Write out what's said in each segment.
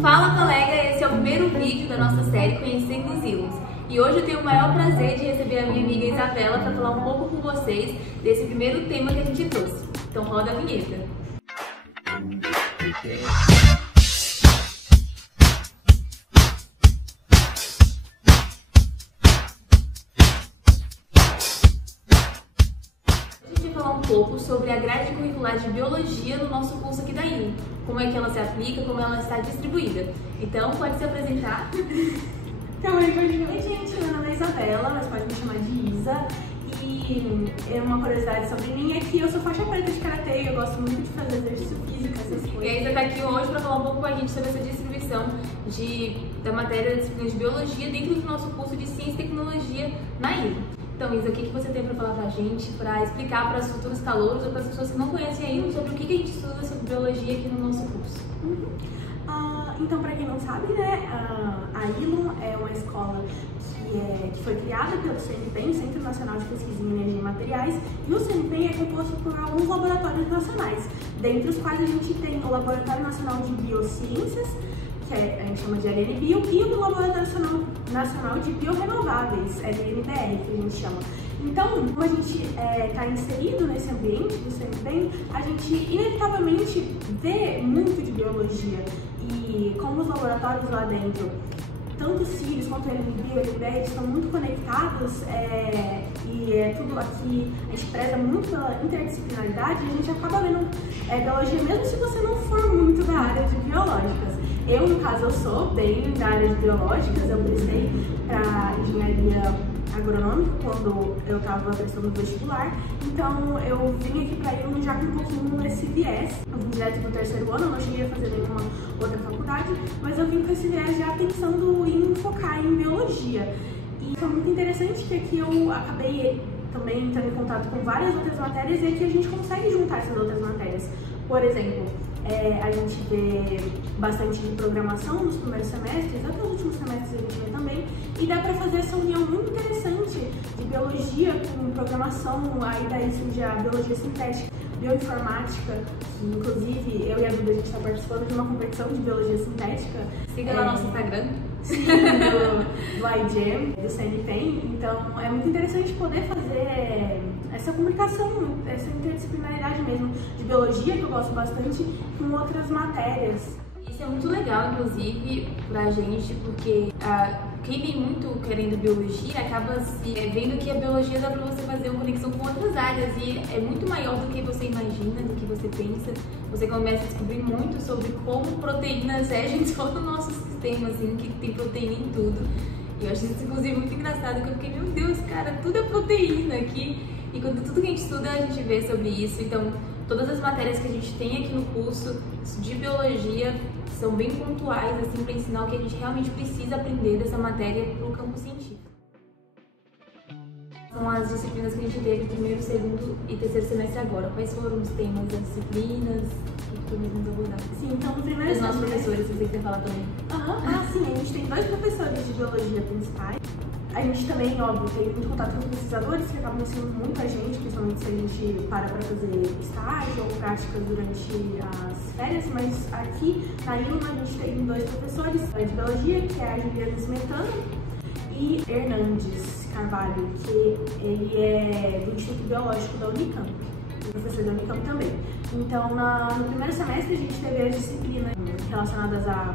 Fala colega, esse é o primeiro vídeo da nossa série Conhecendo os Íons. E hoje eu tenho o maior prazer de receber a minha amiga Isabela para falar um pouco com vocês desse primeiro tema que a gente trouxe. Então roda a vinheta. A gente vai falar um pouco sobre a grade curricular de Biologia no nosso curso aqui da IUN. Como é que ela se aplica, como ela está distribuída. Então, pode se apresentar. Então, oi gente, meu nome é Isabela, mas pode me chamar de Isa. E uma curiosidade sobre mim é que eu sou faixa preta de karatê e eu gosto muito de fazer exercício físico, essas coisas. E a Isa está aqui hoje para falar um pouco com a gente sobre essa distribuição da matéria da disciplina de Biologia dentro do nosso curso de Ciência e Tecnologia na IUN. Então, Isa, o que você tem para falar pra gente, para explicar para os futuros calouros ou para as pessoas que não conhecem ainda sobre o que a gente estuda sobre biologia aqui no nosso curso? Então, para quem não sabe, né, a ILUN é uma escola que foi criada pelo CNPEM, Centro Nacional de Pesquisa em Energia e Materiais, e o CNPEM é composto por alguns laboratórios nacionais, dentre os quais a gente tem o Laboratório Nacional de Biociências, que a gente chama de LNBio, e o Laboratório Nacional de Biorenováveis, LNBR, que a gente chama. Então, como a gente está inserido nesse ambiente do CNPEM, a gente inevitavelmente vê muito de biologia. E como os laboratórios lá dentro, tanto o CIRIS quanto o LNBio e o LNBR estão muito conectados, e tudo aqui, a gente preza muito pela interdisciplinaridade, a gente acaba vendo biologia mesmo se você não for muito da área de biológicas. Eu, no caso, eu sou bem da área de biológicas, eu prestei para engenharia agronômica quando eu estava prestando no vestibular, então eu vim aqui para IUN já com um pouquinho nesse viés. Eu vim direto do terceiro ano, eu não cheguei a fazer nenhuma outra faculdade, mas eu vim com esse viés já pensando em focar em biologia. E foi muito interessante que aqui eu acabei também entrando em contato com várias outras matérias e aqui a gente consegue juntar essas outras matérias. Por exemplo, a gente vê bastante de programação nos primeiros semestres, até os últimos semestres a gente vê também, e dá para fazer essa união muito interessante de biologia com programação, aí daí surge a biologia sintética, bioinformática, que inclusive eu e a Duda a gente está participando de uma competição de biologia sintética. Siga lá no nosso Instagram. Sim, do iGEM, do CNPEM, então é muito interessante poder fazer essa comunicação, essa interdisciplinaridade mesmo de biologia, que eu gosto bastante, com outras matérias. Isso é muito legal, inclusive, pra gente, porque quem vem muito querendo biologia acaba vendo que a biologia dá pra você fazer uma conexão com outras áreas e é muito maior do que você imagina, do que você pensa. Você começa a descobrir muito sobre como proteínas regem todo o nosso sistema, assim, que tem proteína em tudo. E eu acho isso, inclusive, muito engraçado, que eu fiquei, meu Deus, cara, tudo é proteína aqui. E quando tudo que a gente estuda, a gente vê sobre isso. Então, todas as matérias que a gente tem aqui no curso de biologia são bem pontuais, assim, para ensinar o que a gente realmente precisa aprender dessa matéria para o campo científico. São as disciplinas que a gente teve primeiro, segundo e terceiro semestre agora. Quais foram os temas das disciplinas que foi mais abordado? Sim, então no primeiro semestre... Os nossos professores, vocês querem falar também? Sim, a gente tem 2 professores de biologia principais. A gente também, óbvio, tem muito contato com os pesquisadores que acabam ensinando muito a gente, principalmente se a gente para fazer estágio ou práticas durante as férias, mas aqui na IUN a gente tem 2 professores de biologia, que é a Juliana Smetana e Hernandes Carvalho, que ele é do Instituto Biológico da Unicamp, professor da Unicamp também. Então, no primeiro semestre a gente teve as disciplinas relacionadas a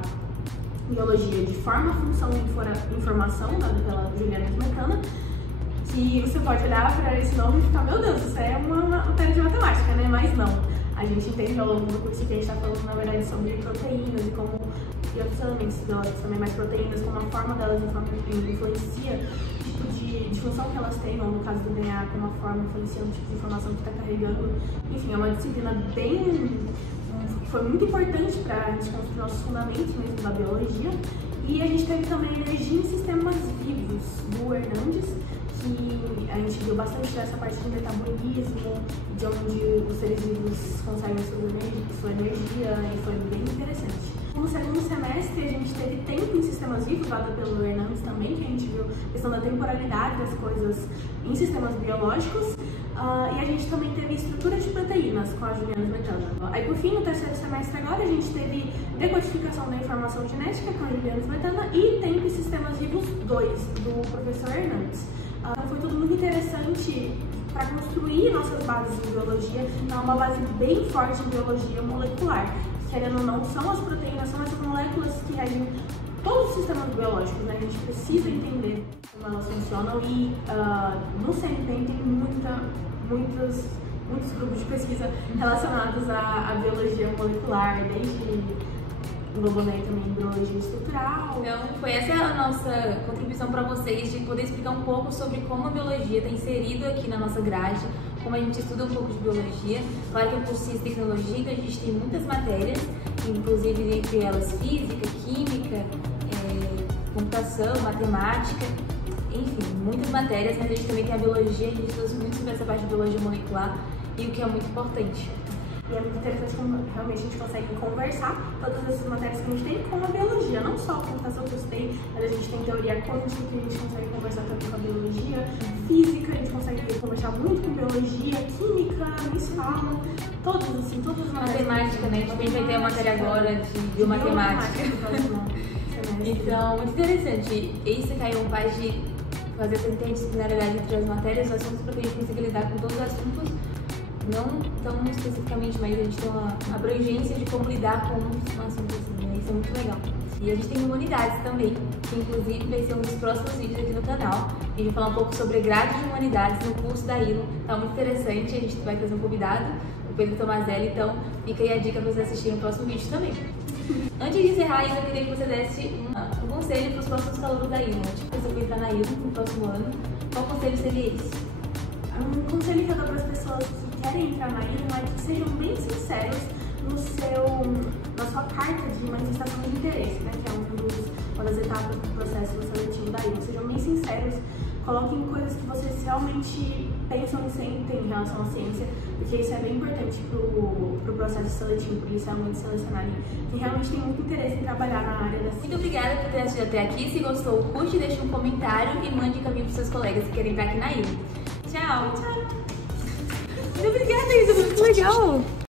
biologia de forma, função e informação, dada pela Juliana Smetana, que você pode olhar para esse nome e ficar, meu Deus, isso é uma matéria de matemática, né? Mas não. A gente entende ao longo do curso que a gente está falando, na verdade, sobre proteínas e como, e outros elementos biológicos também, mais proteínas, como a forma delas influencia o tipo de função que elas têm, ou no caso do DNA, como a forma influencia o tipo de informação que está carregando. Enfim, é uma disciplina que foi muito importante para a gente construir nossos fundamentos mesmo da biologia. E a gente teve também energia em sistemas vivos, do Hernandes, que a gente viu bastante dessa parte de metabolismo, de onde os seres vivos conseguem sua energia, e foi bem interessante. No segundo semestre, a gente teve tempo em sistemas vivos, dado pelo Hernandes também, que a gente viu a questão da temporalidade das coisas em sistemas biológicos. E a gente também teve estrutura de proteínas com a Juliana Smetana. Aí por fim, no terceiro semestre agora, a gente teve decodificação da informação genética com a Juliana Smetana e Tempo e Sistemas Vivos 2, do professor Hernandes. Então foi tudo muito interessante para construir nossas bases em biologia, então uma base bem forte em biologia molecular. Querendo ou não, são as proteínas, são essas moléculas que regem todos os sistemas biológicos, né? A gente precisa entender como elas funcionam e no CNPq tem muitos grupos de pesquisa relacionados à biologia molecular, desde Lobonet também, biologia estrutural. Então, foi essa a nossa contribuição para vocês, de poder explicar um pouco sobre como a biologia está inserido aqui na nossa grade, como a gente estuda um pouco de biologia. Claro que é um curso de ciência e tecnologia, então a gente tem muitas matérias, inclusive entre elas física, química, computação, matemática, enfim, muitas matérias, mas a gente também tem a biologia, a gente estuda muito sobre essa parte de biologia molecular e o que é muito importante. E é muito interessante como realmente a gente consegue conversar todas essas matérias que a gente tem com a biologia, não só a computação que eu estudei, mas a gente tem teoria quântica, que a gente consegue conversar também com a biologia, física, a gente consegue conversar muito com biologia, química, falam, todas as matérias. Matemática, né? A gente também vai ter a matéria agora de biomatemática. Então, muito interessante. Esse caiu faz de fazer essa interdisciplinaridade entre as matérias, os assuntos, para que a gente consiga lidar com todos os assuntos, não tão especificamente, mas a gente tem uma abrangência de como lidar com um assunto assim, né? Isso é muito legal. E a gente tem humanidades também, que inclusive vai ser um dos próximos vídeos aqui no canal. A gente vai falar um pouco sobre grade de humanidades no curso da ILO. Tá muito interessante, a gente vai trazer um convidado, o Pedro Tomazelli, então fica aí a dica para você assistir no próximo vídeo também. Antes de encerrar, eu queria que você desse um conselho para os próximos calouros da ILO. Tipo, se você for entrar na ILO no próximo ano, qual conselho seria esse? Um conselho que eu dou para as pessoas que querem entrar na ILO é que sejam bem sinceros na sua carta de manifestação de interesse, né? Que é uma das etapas do processo seletivo da ILO. Sejam bem sinceros, coloquem coisas que vocês realmente pensam e sentem em relação à ciência, porque isso é bem importante pro processo seletivo, para inicialmente selecionarem quem realmente tem muito interesse em trabalhar na área da ciência. Muito obrigada por ter assistido até aqui. Se gostou, curte, deixe um comentário e mande caminho para seus colegas que querem entrar aqui na ILO. Tchau! Tchau! Muito obrigada, isso foi muito legal!